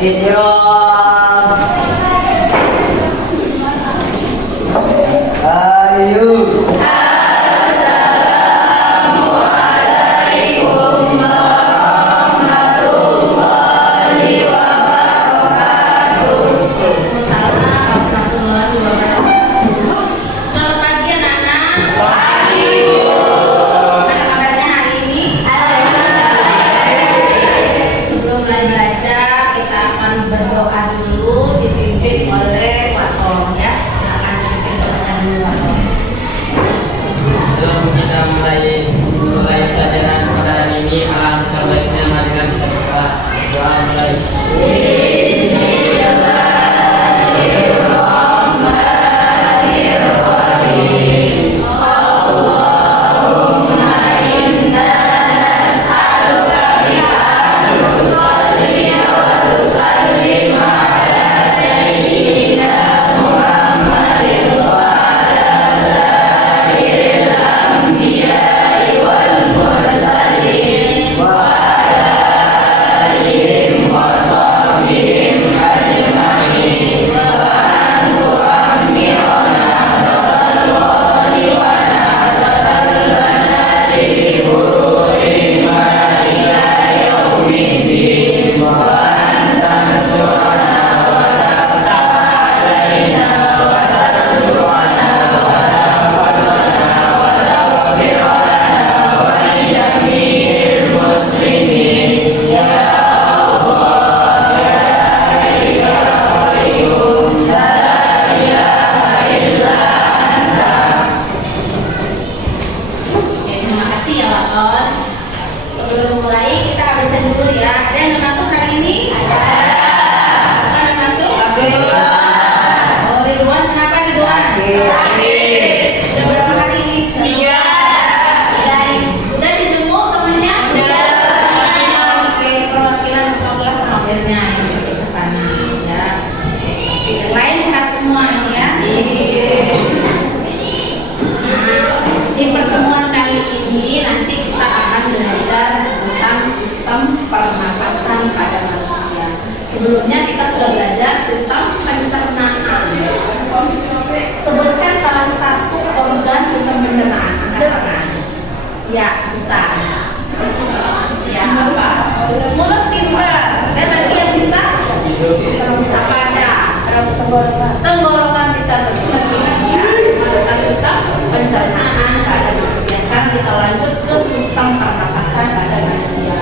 Ihram. Ayo. Sebelumnya kita sudah belajar sistem pencernaan. Sebutkan salah satu organ sistem pencernaan. Ya, bisa. Ya, apa? Mulut, pintar. Dan lagi yang bisa? Apa aja? Tenggorokan kita terus ya. Tentang sistem pencernaan pada manusia. Sekarang kita lanjut ke sistem pernapasan pada manusia.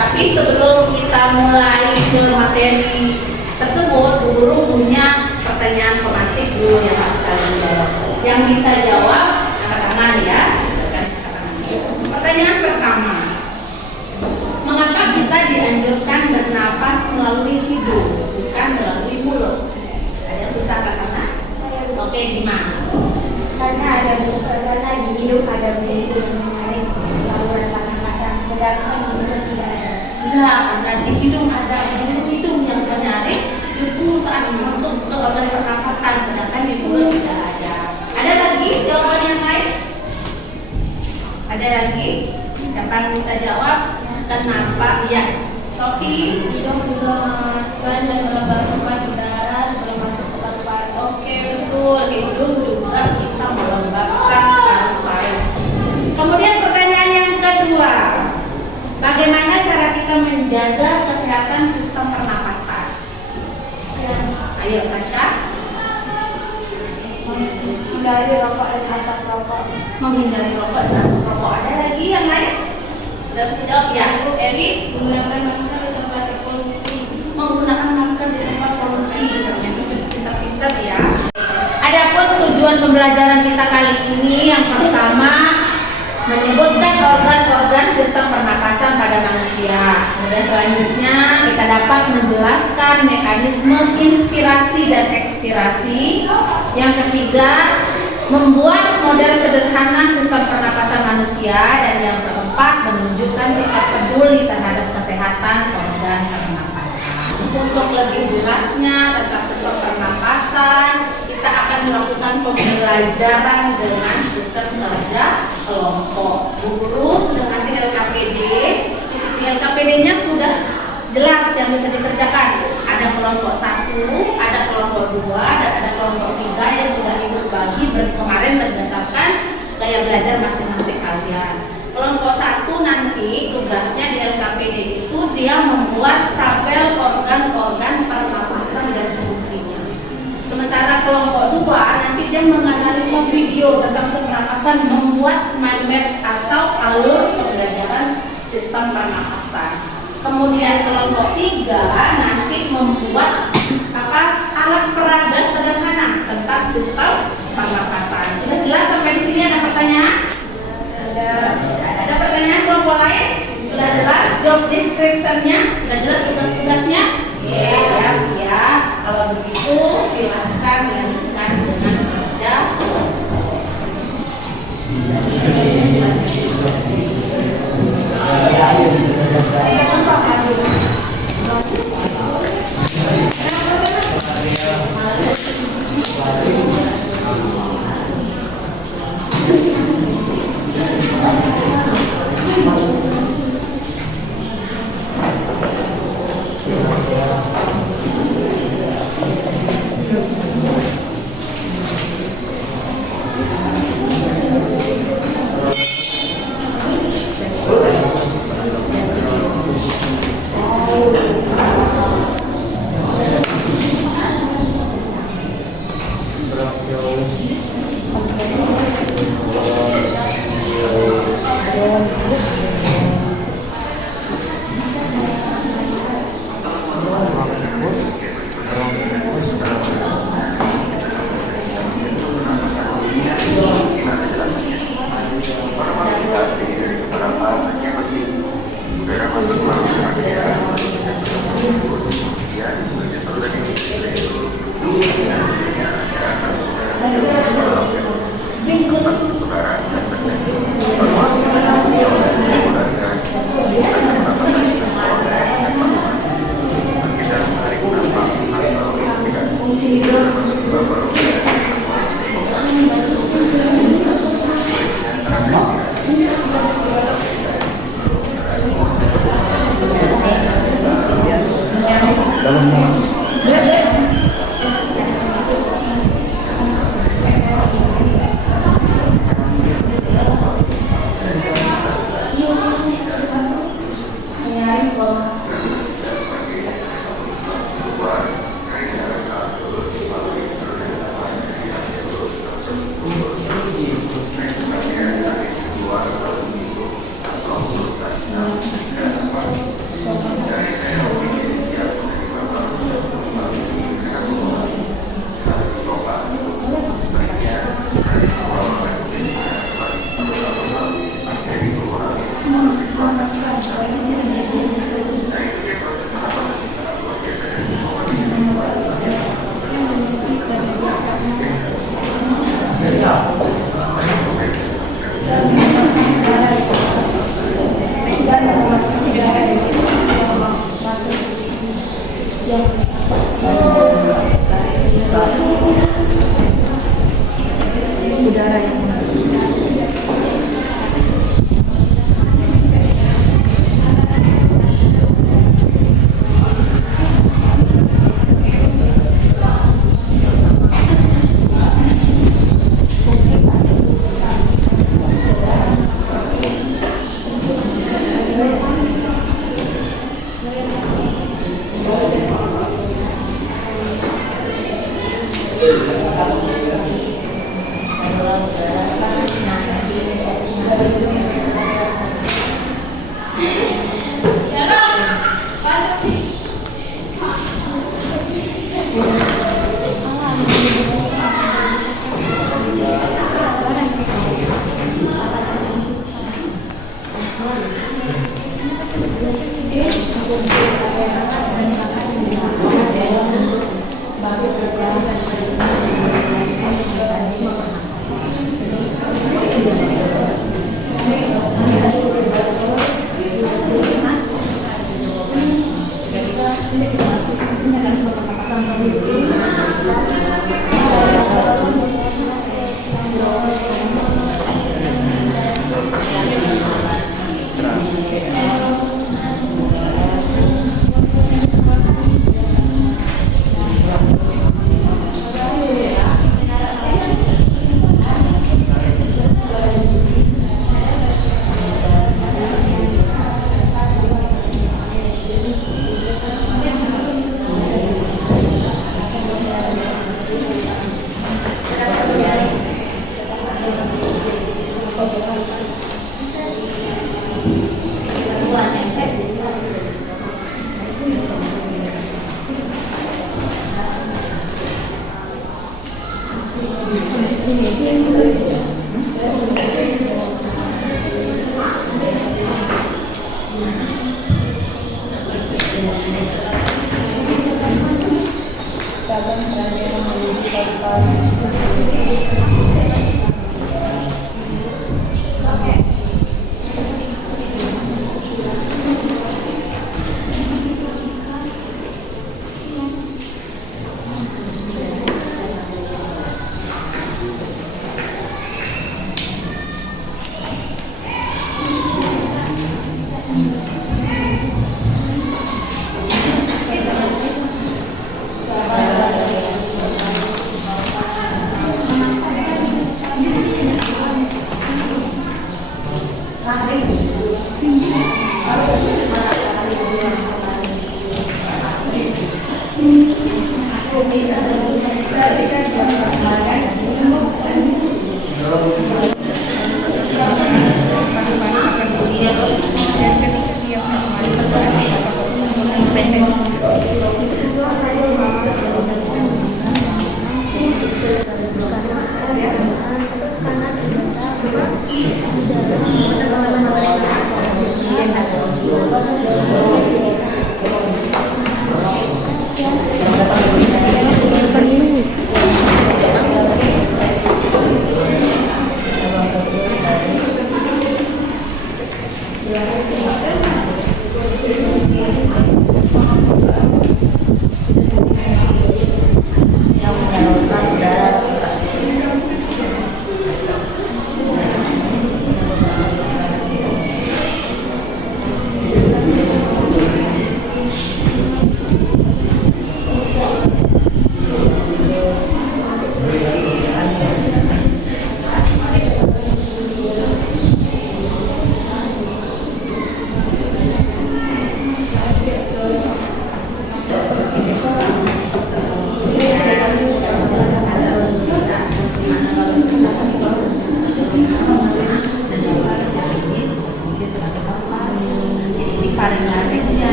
Tapi sebelum kita mulai ke materi tersebut, guru punya pertanyaan pemantik dulu ya Pak sekalian jawab. Yang bisa jawab angkat tangan ya. Pertanyaan pertama, mengapa kita dianjurkan bernapas melalui hidung bukan melalui mulut? Ada yang bisa katakan? Oke, gimana? Karena di hidung ada bulu yang menarik saluran pernapasan, sedangkan di mulut tidak ada. Enggak, karena di hidung ada hidung yang menyaring debu saat masuk ke organ pernapasan, sedangkan di mulut tidak ada. Ada lagi jawaban yang lain? Ada lagi? Siapa yang bisa jawab? Kenapa? Ya, Sofi. Hidung juga mengalirkan dan melembabkan udara sebelum masuk ke paru-paru. Oke, betul. Hidung juga bisa melembabkan paru-paru. Kemudian pertanyaan yang kedua, bagaimana cara kita menjaga kesehatan sistem pernapasan? Ayo baca. Menghindari rokok dan asap rokok. Menghindari rokok dan asap rokok. Ada lagi yang lain? Sudah bisa jawab ya, Evi? Menggunakan masker di tempat polusi. Menggunakan masker di tempat polusi. Ternyata sudah pintar-pintar ya. Adapun tujuan pembelajaran kita kali ini yang pertama menyebutkan organ-organ sistem pernapasan pada manusia. Dan selanjutnya kita dapat menjelaskan mekanisme inspirasi dan ekspirasi. Yang ketiga, membuat model sederhana sistem pernapasan manusia. Dan yang keempat, menunjukkan sikap peduli terhadap kesehatan organ pernapasan. Untuk lebih jelasnya tentang sistem pernapasan, kita akan melakukan pembelajaran dengan sistem kerja kelompok. Guru sudah kasih LKPD. Di situ LKPD-nya sudah jelas yang bisa dikerjakan. Ada video tentang pernapasan membuat mind map atau alur pembelajaran sistem pernapasan. Kemudian kelompok 3 nanti membuat alat peraga sederhana tentang sistem pernapasan. Sudah jelas sampai di sini? Ada pertanyaan? Ada pertanyaan kelompok lain? Sudah jelas job description-nya? Sudah jelas tugas-tugasnya? Siap ya. Kalau begitu silahkan lanjutkan dengan kerja. Sabang Praja menuju Kabupaten.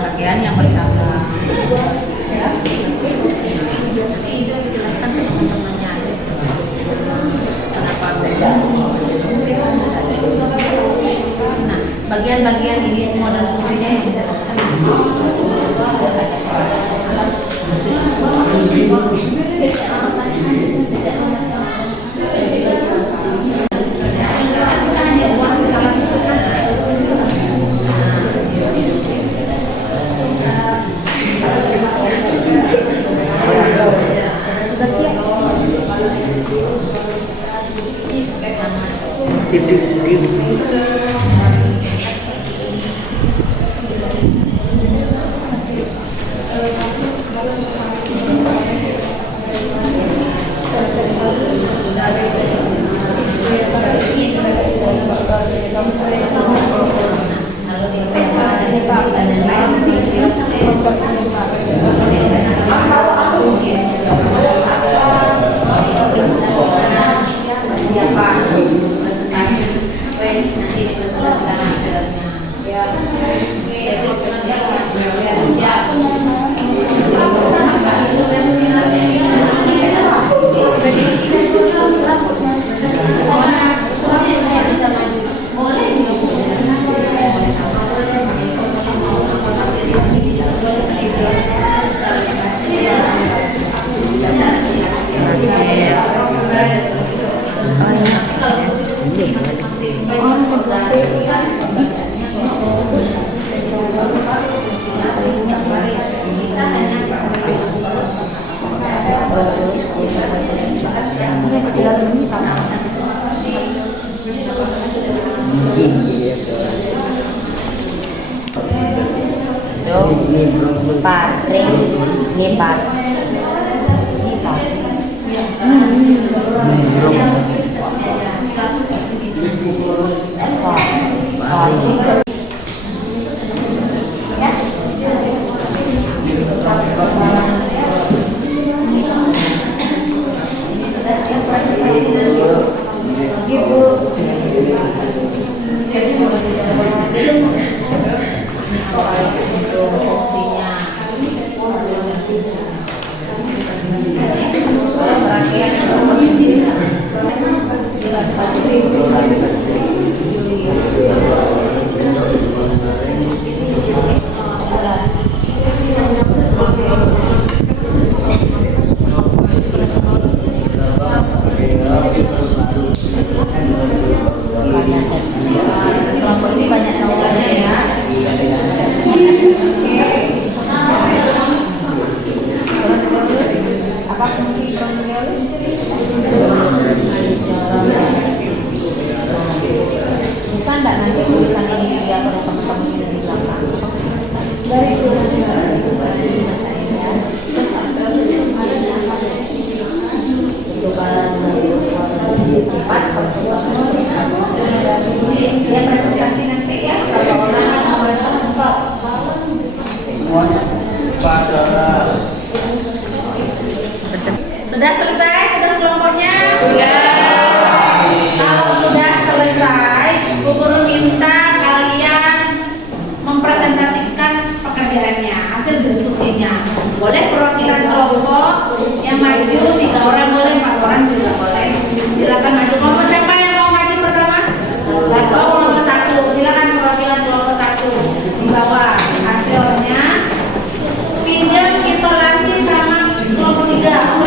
Bagian yang bercabang ya. Nanti dijelaskan ke teman-temannya kenapa beda. Nah, bagian-bagian ini semua dan fungsinya yang dijelaskan di semuanya pada Sudah selesai tugas kelompoknya? Sudah. Kalau sudah selesai, Bu Guru minta kalian mempresentasikan pekerjaannya, hasil diskusinya. Boleh perwakilan kelompok yang maju 3 orang boleh, 4 orang juga boleh. Silakan maju. Kelompok siapa yang mau maju pertama? Kelompok 1. Silakan perwakilan kelompok 1 di bawah hasilnya. Pinjam isolasi sama kelompok 3.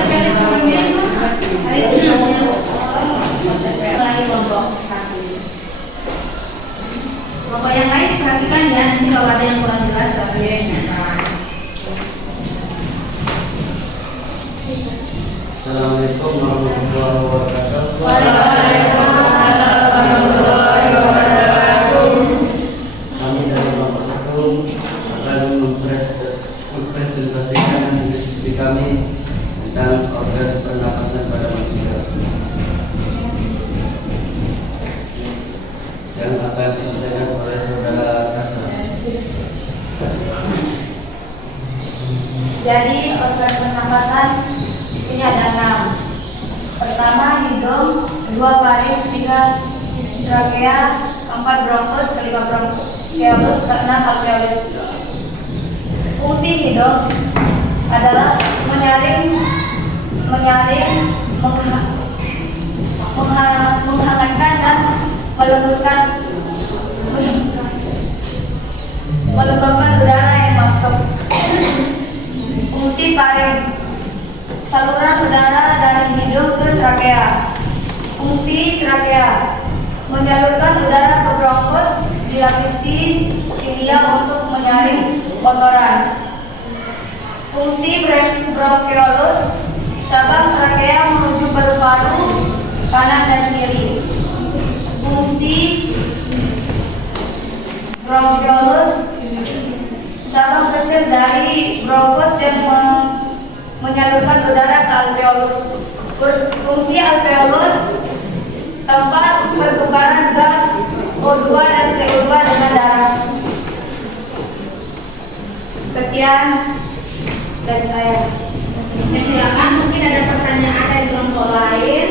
Kelompok yang lain diperhatikan ya, nanti kalau ada yang kurang jelas tapi Assalamualaikum warahmatullahi wabarakatuh. Waalaikumsalam warahmatullahi wabarakatuh. Kami dari kelompok 1 akan mempresentasikan hasil diskusi kami tentang organ pernapasan pada manusia yang akan disampaikan oleh saudara Kasa. Jadi organ pernapasan di sini ada 6. Pertama hidung, 2 paru, 3 trakea, 4 bronkus, 5 bronkiolus, 6 alveolus. Fungsi hidung adalah menyaring, menghangatkan dan melembabkan udara yang masuk. Fungsi paru, saluran udara dari hidung ke trakea. Fungsi trakea, menyalurkan udara ke bronkus, dilapisi silia untuk menyaring kotoran. Fungsi bronkiolus, cabang trakea menuju paru-paru kanan dan kiri. Fungsi bronkiolus, cabang kecil dari bronkus yang menyalurkan udara ke alveolus. Fungsi alveolus, tempat pertukaran gas O2 dan CO2 dengan darah. Sekian dari saya. ya, silakan. Mungkin ada pertanyaan dari kelompok lain.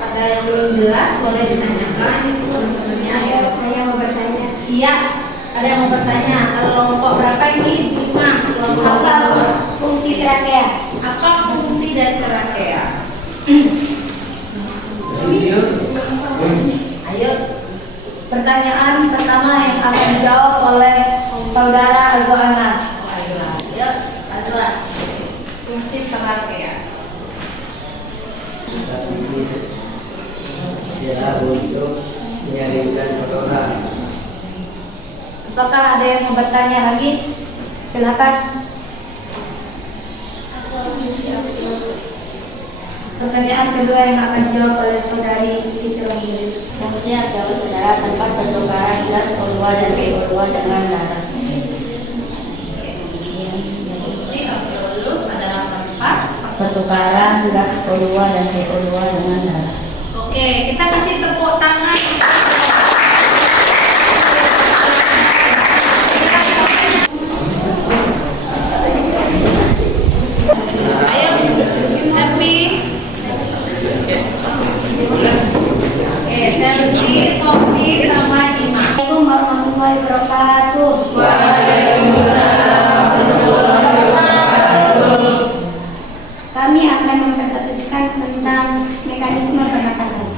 Ada yang belum jelas boleh ditanyakan. Itu teman-temannya ya. Saya mau bertanya. Iya, ada yang mau bertanya. Kalau kelompok berapa ini? 5. Kelompok Apa 5. fungsi trakea? Apa fungsi dari trakea? Ayo. Pertanyaan pertama yang akan dijawab oleh saudara Algo Anas. Ayo, Azwa. Fungsi trakea. Ya, untuk menyaringkan kotoran. Apakah ada yang mau bertanya lagi? Silakan. Pertanyaan kedua yang akan dijawab oleh saudari Siti Rohili. Fungsi alveolus adalah tempat pertukaran gas O2 dan CO2 dengan darah. Fungsi alveolus adalah tempat. Pertukaran gas O2 dan CO2 dengan darah. Oke, kita kasih tepuk tangan. Ayo, selfie. Oke, selfie, Sophie sama Ima. Assalamualaikum warahmatullahi wabarakatuh. Kami akan mempresentasikan tentang mekanisme pernapasan.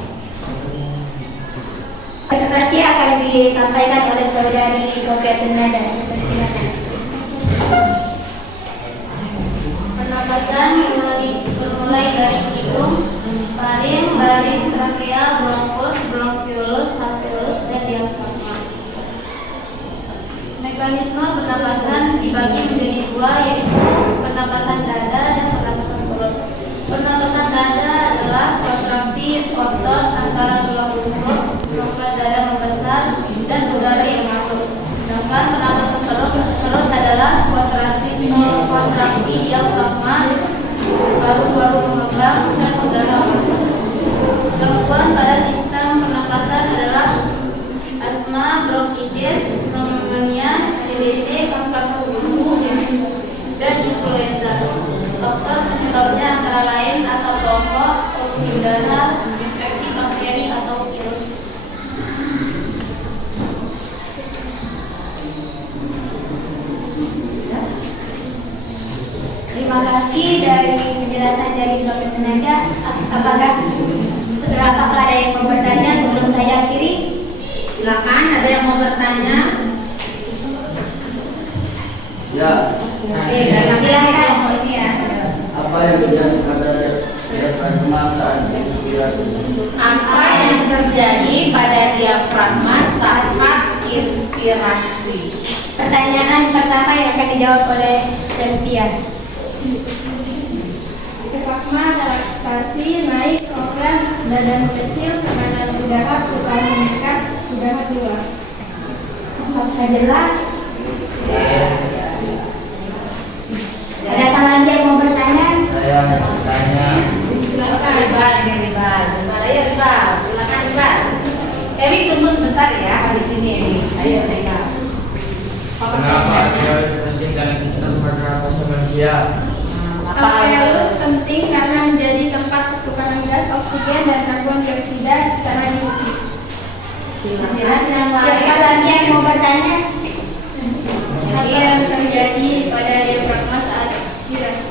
Presentasi akan disampaikan oleh saudari Sofia Tenada. Pernapasan bermulai dari hidung, laring, trakea, bronkus, bronkiolus, alveolus, dan diafragma. Mekanisme pernapasan dibagi menjadi 2, yaitu pernapasan dada dan pernapasan perut. Pernapasan dada adalah kontraksi otot antara tulang rusuk, membuat dada membesar, dan udara yang masuk. Sedangkan pernapasan perut adalah kontraksi diafragma, paru-paru mengembang, dan udara masuk. Gangguan pada sistem pernapasan adalah asma, bronkitis, pneumonia, TBC, kanker paru. Terima kasih dari penjelasan dari suami tenaga. Apakah ada yang mau bertanya sebelum saya akhiri? Silakan, ada yang mau bertanya? Ya, Oke, silakan. Oh, ini ya. apa yang terjadi pada diafragma saat inspirasi? Apa yang terjadi pada diafragma saat pas inspirasi? Pertanyaan pertama yang akan dijawab oleh Cynthia. Diafragma relaksasi naik program dada kecil tekanan udara putar meningkat udara keluar. Apakah jelas? Adakah lagi yang mau bertanya? Saya bertanya. Silakan Ribal, ayo Ribal, silakan Ribal. Ewi tunggu sebentar ya di sini Ewi. Ayo Ribal. Kenapa aseolit penting dalam sistem pernapasan manusia? Alveolus penting karena menjadi tempat pertukaran gas oksigen dan karbon dioksida secara difusi. Siapa lagi yang mau bertanya? Apa yang terjadi pada diafragma saat ekspirasi?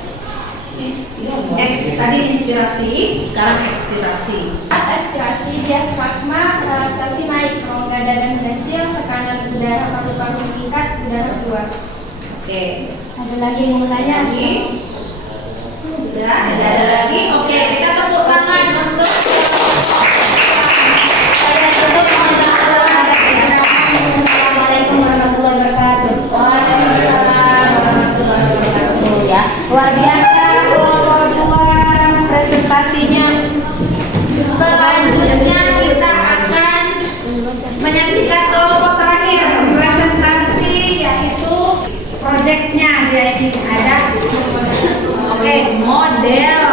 Tadi inspirasi, sekarang ekspirasi. Saat ekspirasi diafragma relaksasi naik, rongga dada mengecil, tekanan udara paru-paru meningkat, udara keluar. Oke. Ada lagi yang mau bertanya? Lagi? Sudah, ada lagi? Oke, kita tepuk tangan untuk saya tutup Assalamualaikum warahmatullahi wabarakatuh. Waalaikumsalam warahmatullahi wabarakatuh ya. Luar biasa. Presentasinya. Selanjutnya kita akan menyaksikan kelompok terakhir presentasi, yaitu proyeknya. Dia ini ada model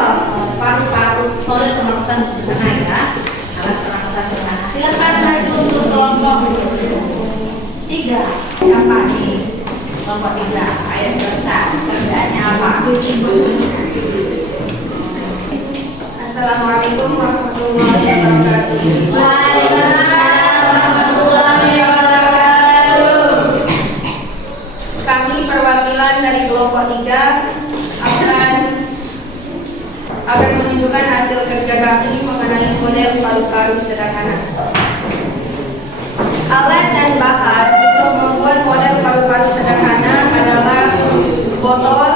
paru-paru model pernapasan sederhana ya, alat pernapasan sederhana. Silakan maju untuk kelompok 3. Siapa nih? Kelompok 3. Ayo jelaskan kerjaannya apa? Assalamualaikum warahmatullahi wabarakatuh. Waalaikumsalam warahmatullahi wabarakatuh. Kami perwakilan dari kelompok 3 akan menunjukkan hasil kerja kami mengenai model paru-paru sederhana. Alat dan bahan untuk membuat model paru-paru sederhana adalah botol,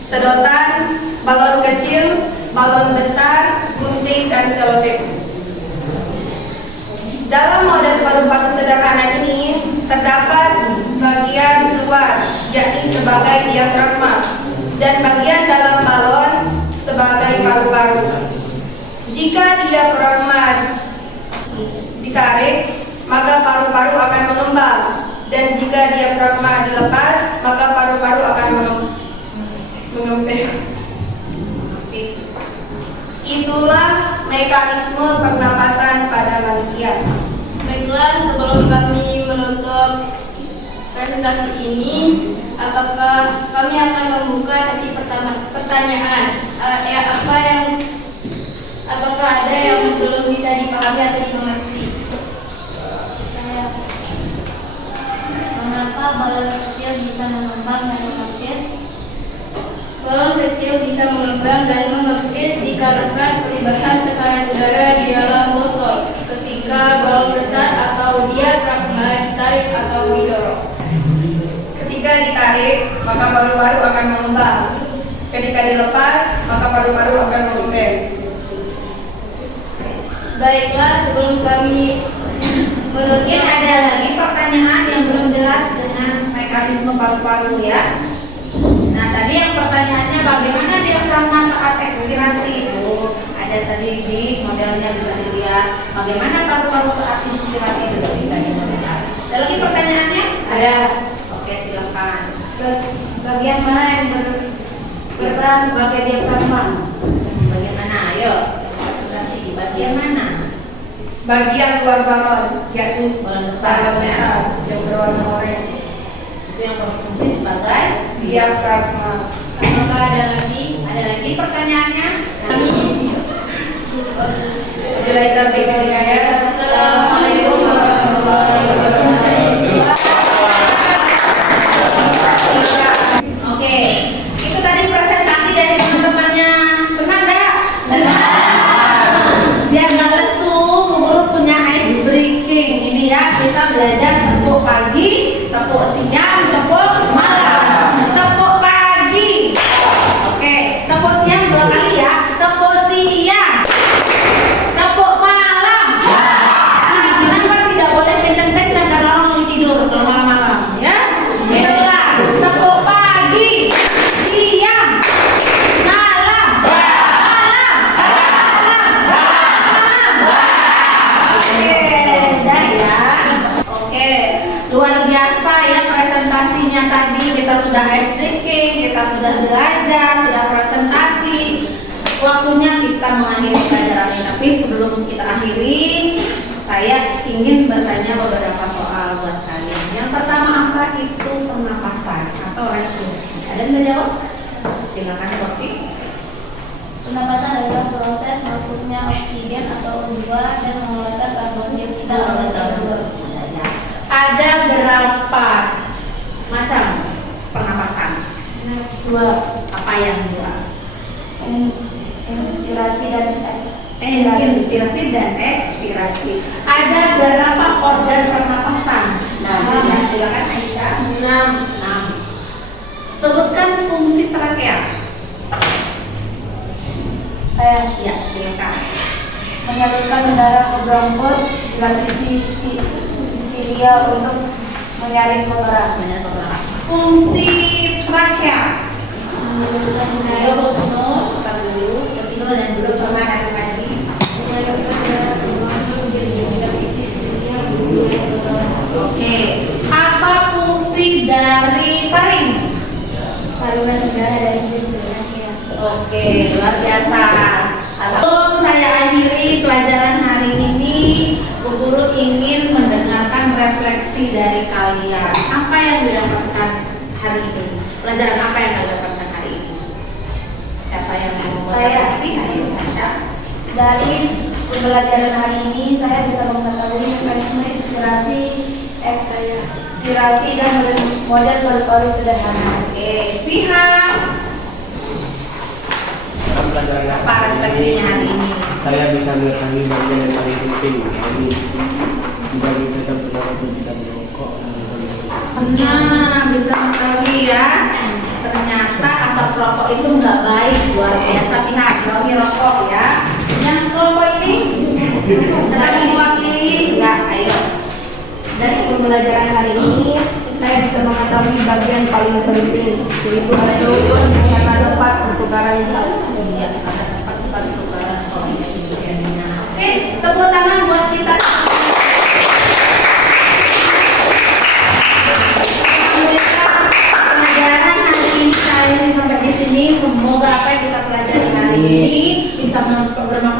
sedotan, balon kecil, balon besar, gunting, dan selotip. Dalam model paru-paru sederhana ini terdapat bagian luar, yakni sebagai diafragma, dan bagian dalam balon sebagai paru-paru. Jika diafragma ditarik, maka paru-paru akan mengembang, dan jika diafragma dilepas, maka paru-paru akan mengempes. Itulah mekanisme pernapasan pada manusia. Baiklah, sebelum kami menutup presentasi ini, apakah kami akan membuka sesi pertama pertanyaan? Apakah ada yang belum bisa dipahami atau dimengerti? Mengapa balon kecil bisa mengembang dan mengempes? Balon kecil bisa mengembang dan mengempes dikarenakan perubahan tekanan udara di dalam botol ketika balon besar atau diafragma ditarik atau didorong. Ketika ditarik, maka paru-paru akan mengembang. Ketika dilepas, maka paru-paru akan mengempes. Baiklah, sebelum kami Mungkin menutup, ada lagi pertanyaan yang belum jelas dengan mekanisme paru-paru ya. Nah, tadi yang pertanyaannya bagaimana diafragma saat ekspirasi itu? Ada tadi di modelnya bisa dilihat. Bagaimana paru-paru saat inspirasi juga bisa dilihat. Ada lagi pertanyaannya? Ada. Oke, silakan. Bagian mana yang berperan sebagai diafragma? Bagaimana? Ayo. Ekspirasi bagian mana? Bagian luar balon, yaitu Balon besar, balon ya. besar yang berwarna oranye. Itu yang berfungsi sebagai Diafragma. apakah ada lagi? Ada lagi pertanyaannya? Kami Bila kita Assalamualaikum warahmatullahi wabarakatuh. Oke, pagi kita sudah ice breaking, kita sudah belajar, sudah presentasi. Waktunya kita mengakhiri pelajaran ini. Tapi sebelum kita akhiri, saya ingin bertanya beberapa soal buat kalian. Yang pertama, apa itu pernapasan atau respirasi? Ada yang bisa jawab? Silakan Sofi. Pernapasan adalah proses masuknya oksigen atau O2 dan mengeluarkan karbon dioksida oleh cairan. Ada berapa macam pernapasan? Dua. Apa yang dua? Inspirasi dan Inspirasi dan ekspirasi. Ada berapa organ pernapasan? Ya, silakan Aisyah. 6. Sebutkan fungsi trakea. saya Ya, silakan. menyalurkan darah ke bronkus, dilatih silia untuk menyaring kotoran. Fungsi trakea. Ayo Rosno, Kita dulu, Kesino dan dulu pernah tadi. menyalurkan darah ke bronkus dilatih silia untuk Oke. Apa fungsi dari faring? Saluran udara dari hidung ke akhir. Oke, luar biasa. Sebelum saya akhiri pelajaran hari ini, Bu Guru ingin mendengarkan refleksi dari kalian. Apa yang didapatkan hari ini? Pelajaran apa yang didapatkan hari ini? Siapa yang mau membuat Saya. refleksi? Aisyah. Dari pembelajaran hari ini saya bisa mengetahui mekanisme inspirasi, ekspirasi dan model paru-paru sederhana. Oke, pihak. Dalam pelajaran Apa refleksinya hari ini? saya bisa mengetahui bagian yang paling penting, jadi bagi tetap berdoa untuk tidak merokok. Nah, bisa mengetahui ya. Ternyata asap rokok itu nggak baik, luar biasa pihak. Jauhi rokok ya. Yang kelompok ini sedang mewakili nggak? Ayo. Dari pembelajaran hari ini, saya bisa mengetahui bagian paling penting, yaitu ada tempat pertukaran gas. Ya, ada tempat pertukaran kondisi. Oke, tepuk tangan buat kita. Pelajaran hari ini saya sampai di sini. Semoga apa yang kita pelajari hari ini bisa bermanfaat